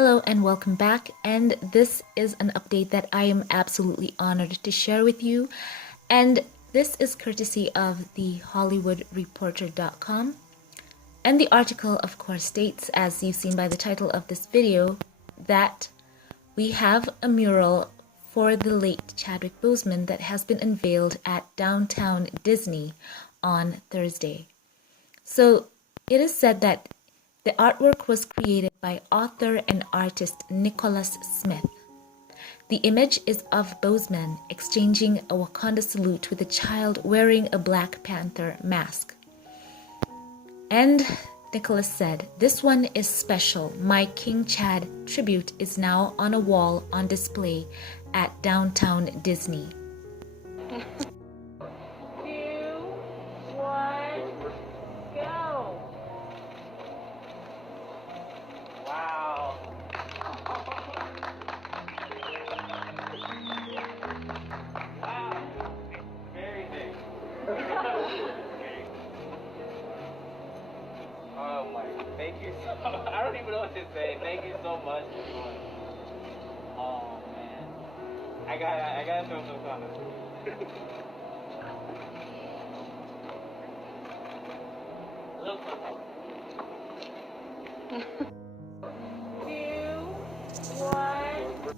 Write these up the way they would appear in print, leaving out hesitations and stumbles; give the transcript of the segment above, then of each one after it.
Hello and welcome back, and this is an update that I am absolutely honored to share with you, and this is courtesy of the HollywoodReporter.com, and the article of course states, as you've seen by the title of this video, that we have a mural for the late Chadwick Boseman that has been unveiled at Downtown Disney on Thursday. So it is said that the artwork was created by author and artist Nikkolas Smith. The image is of Boseman exchanging a Wakanda salute with a child wearing a Black Panther mask. And Nikkolas said, "This one is special. My King Chad tribute is now on a wall on display at Downtown Disney." Oh my, thank you so much. I don't even know what to say. Thank you so much. Oh man. I gotta throw some comments. Look. 2, 1.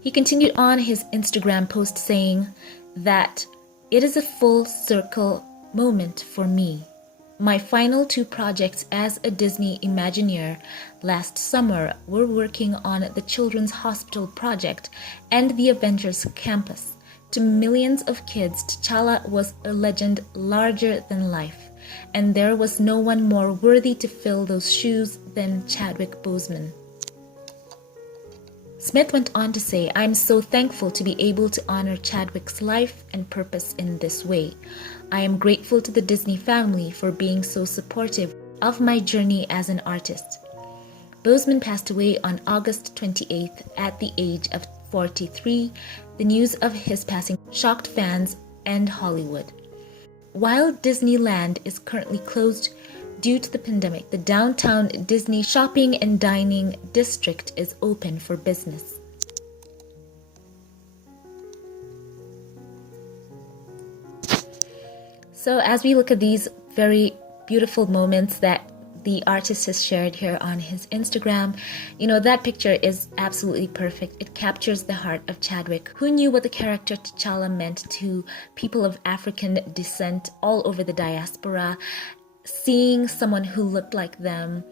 He continued on his Instagram post saying that it is a full circle moment for me. My final 2 projects as a Disney Imagineer last summer were working on the Children's Hospital project and the Avengers Campus. To millions of kids, T'Challa was a legend larger than life, and there was no one more worthy to fill those shoes than Chadwick Boseman. Smith went on to say, "I'm so thankful to be able to honor Chadwick's life and purpose in this way. I am grateful to the Disney family for being so supportive of my journey as an artist." Boseman passed away on August 28th at the age of 43. The news of his passing shocked fans and Hollywood. While Disneyland is currently closed due to the pandemic, the Downtown Disney shopping and dining district is open for business. So as we look at these very beautiful moments that the artist has shared here on his Instagram, that picture is absolutely perfect. It captures the heart of Chadwick, who knew what the character T'Challa meant to people of African descent all over the diaspora. Seeing someone who looked like them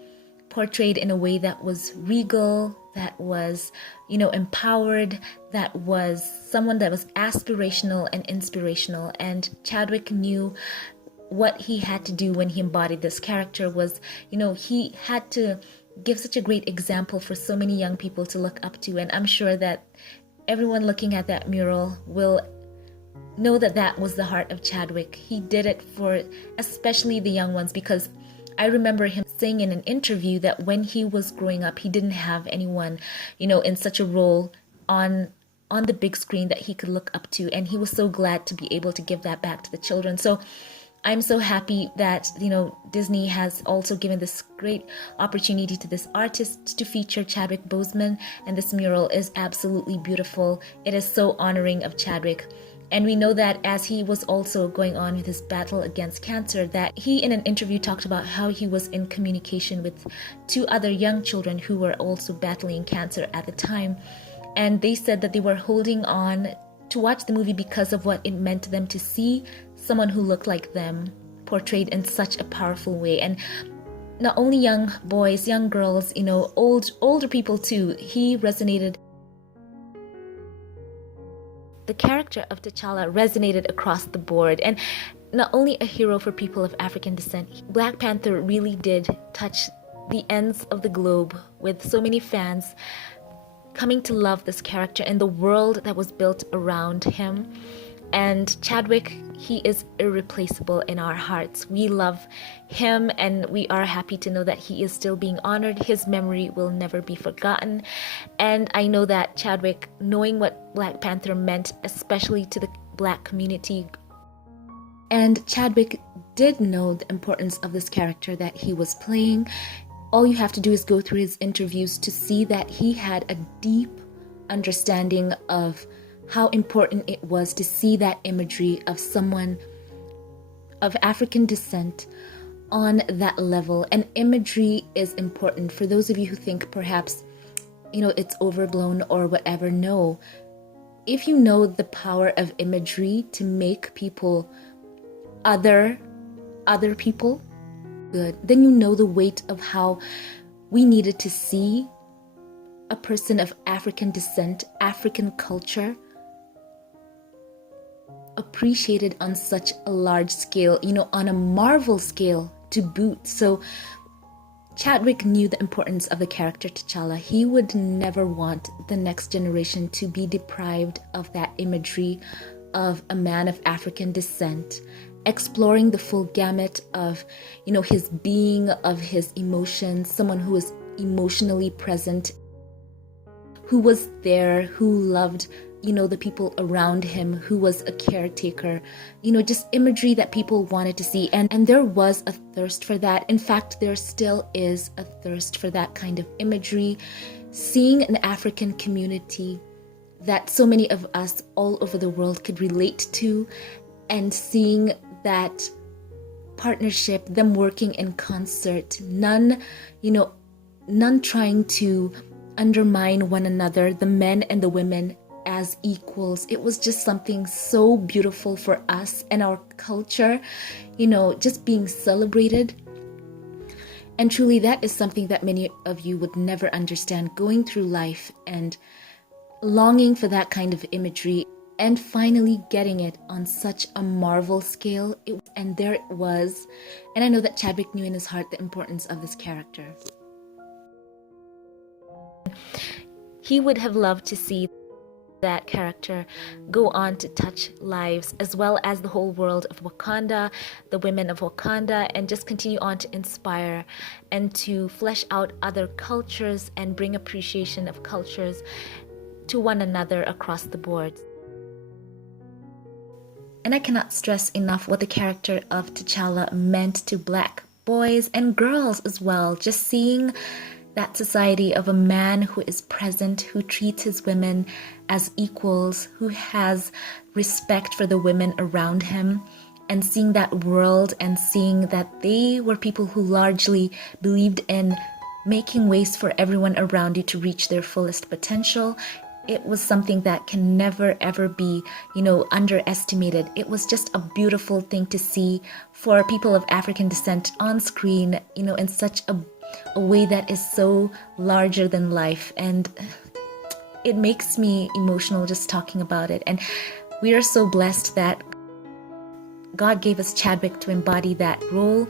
portrayed in a way that was regal, that was, empowered, that was someone that was aspirational and inspirational. And Chadwick knew what he had to do when he embodied this character was, he had to give such a great example for so many young people to look up to. And I'm sure that everyone looking at that mural will know that that was the heart of Chadwick. He did it for especially the young ones, because I remember him saying in an interview that when he was growing up, he didn't have anyone, in such a role on the big screen that he could look up to, and he was so glad to be able to give that back to the children. So I'm so happy that, Disney has also given this great opportunity to this artist to feature Chadwick Boseman, and this mural is absolutely beautiful. It is so honoring of Chadwick. And we know that as he was also going on with his battle against cancer, that he in an interview talked about how he was in communication with 2 other young children who were also battling cancer at the time. And they said that they were holding on to watch the movie because of what it meant to them to see someone who looked like them portrayed in such a powerful way. And not only young boys, young girls, older people too. He resonated. The character of T'Challa resonated across the board, and not only a hero for people of African descent, Black Panther really did touch the ends of the globe, with so many fans coming to love this character and the world that was built around him. And Chadwick, he is irreplaceable in our hearts. We love him, and we are happy to know that he is still being honored. His memory will never be forgotten. And I know that Chadwick, knowing what Black Panther meant, especially to the Black community, and Chadwick did know the importance of this character that he was playing. all you have to do is go through his interviews to see that he had a deep understanding of how important it was to see that imagery of someone of African descent on that level. And imagery is important. For those of you who think perhaps, it's overblown or whatever, no. If you know the power of imagery to make people other people good, then you know the weight of how we needed to see a person of African descent, African culture, appreciated on such a large scale, on a Marvel scale to boot. So Chadwick knew the importance of the character T'Challa. He would never want the next generation to be deprived of that imagery of a man of African descent, exploring the full gamut of, his being, of his emotions, someone who was emotionally present, who was there, who loved, the people around him, who was a caretaker, just imagery that people wanted to see. And there was a thirst for that. In fact, there still is a thirst for that kind of imagery. Seeing an African community that so many of us all over the world could relate to, and seeing that partnership, them working in concert, none trying to undermine one another, the men and the women as equals. It was just something so beautiful for us and our culture, just being celebrated. And truly, that is something that many of you would never understand, going through life and longing for that kind of imagery and finally getting it on such a Marvel scale. And there it was. And I know that Chadwick knew in his heart the importance of this character. He would have loved to see that character go on to touch lives, as well as the whole world of Wakanda, the women of Wakanda, and just continue on to inspire and to flesh out other cultures and bring appreciation of cultures to one another across the board. And I cannot stress enough what the character of T'Challa meant to Black boys and girls as well. Just seeing that society of a man who is present, who treats his women as equals, who has respect for the women around him, and seeing that world and seeing that they were people who largely believed in making ways for everyone around you to reach their fullest potential. It was something that can never ever be, underestimated. It was just a beautiful thing to see for people of African descent on screen, in such a way that is so larger than life. And it makes me emotional just talking about it. And we are so blessed that God gave us Chadwick to embody that role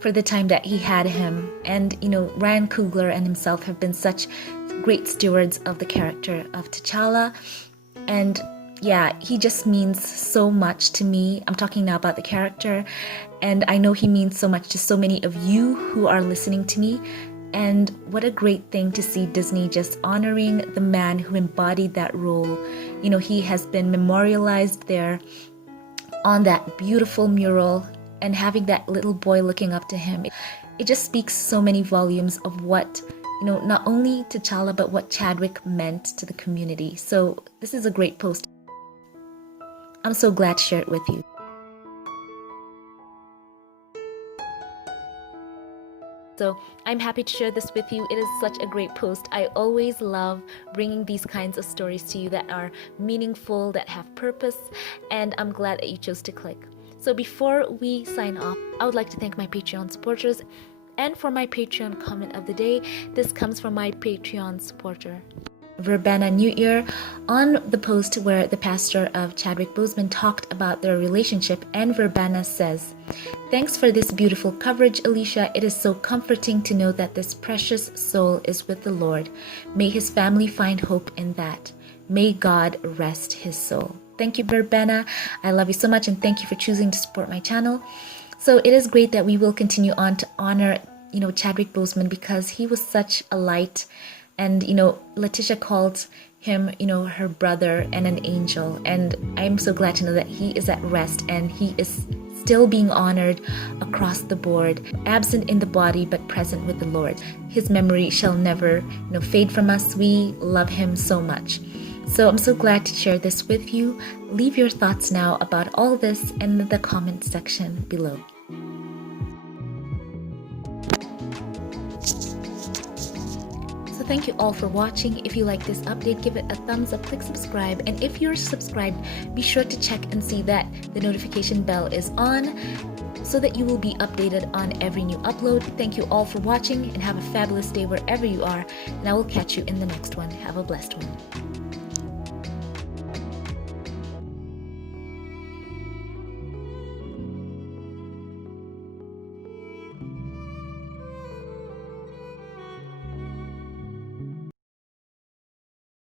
for the time that he had him. And, Ryan Coogler and himself have been such great stewards of the character of T'Challa. And yeah, he just means so much to me. I'm talking now about the character, and I know he means so much to so many of you who are listening to me. And what a great thing to see Disney just honoring the man who embodied that role. He has been memorialized there on that beautiful mural, and having that little boy looking up to him. It just speaks so many volumes of what, not only T'Challa, but what Chadwick meant to the community. So this is a great post. I'm so glad to share it with you. So I'm happy to share this with you. It is such a great post. I always love bringing these kinds of stories to you that are meaningful, that have purpose, and I'm glad that you chose to click. So before we sign off, I would like to thank my Patreon supporters. And for my Patreon comment of the day, this comes from my Patreon supporter, Verbena New Year, on the post where the pastor of Chadwick Boseman talked about their relationship. And Verbena says, "Thanks for this beautiful coverage, Alicia. It is so comforting to know that this precious soul is with the Lord. May his family find hope in that. May God rest his soul." Thank you, Verbena. I love you so much, and thank you for choosing to support my channel. So it is great that we will continue on to honor, Chadwick Boseman, because he was such a light. And, Letitia called him, her brother and an angel. And I'm so glad to know that he is at rest and he is still being honored across the board, absent in the body but present with the Lord. His memory shall never, fade from us. We love him so much. So I'm so glad to share this with you. Leave your thoughts now about all this in the comment section below. So thank you all for watching. If you like this update, give it a thumbs up, click subscribe. And if you're subscribed, be sure to check and see that the notification bell is on so that you will be updated on every new upload. Thank you all for watching and have a fabulous day wherever you are. And I will catch you in the next one. Have a blessed one.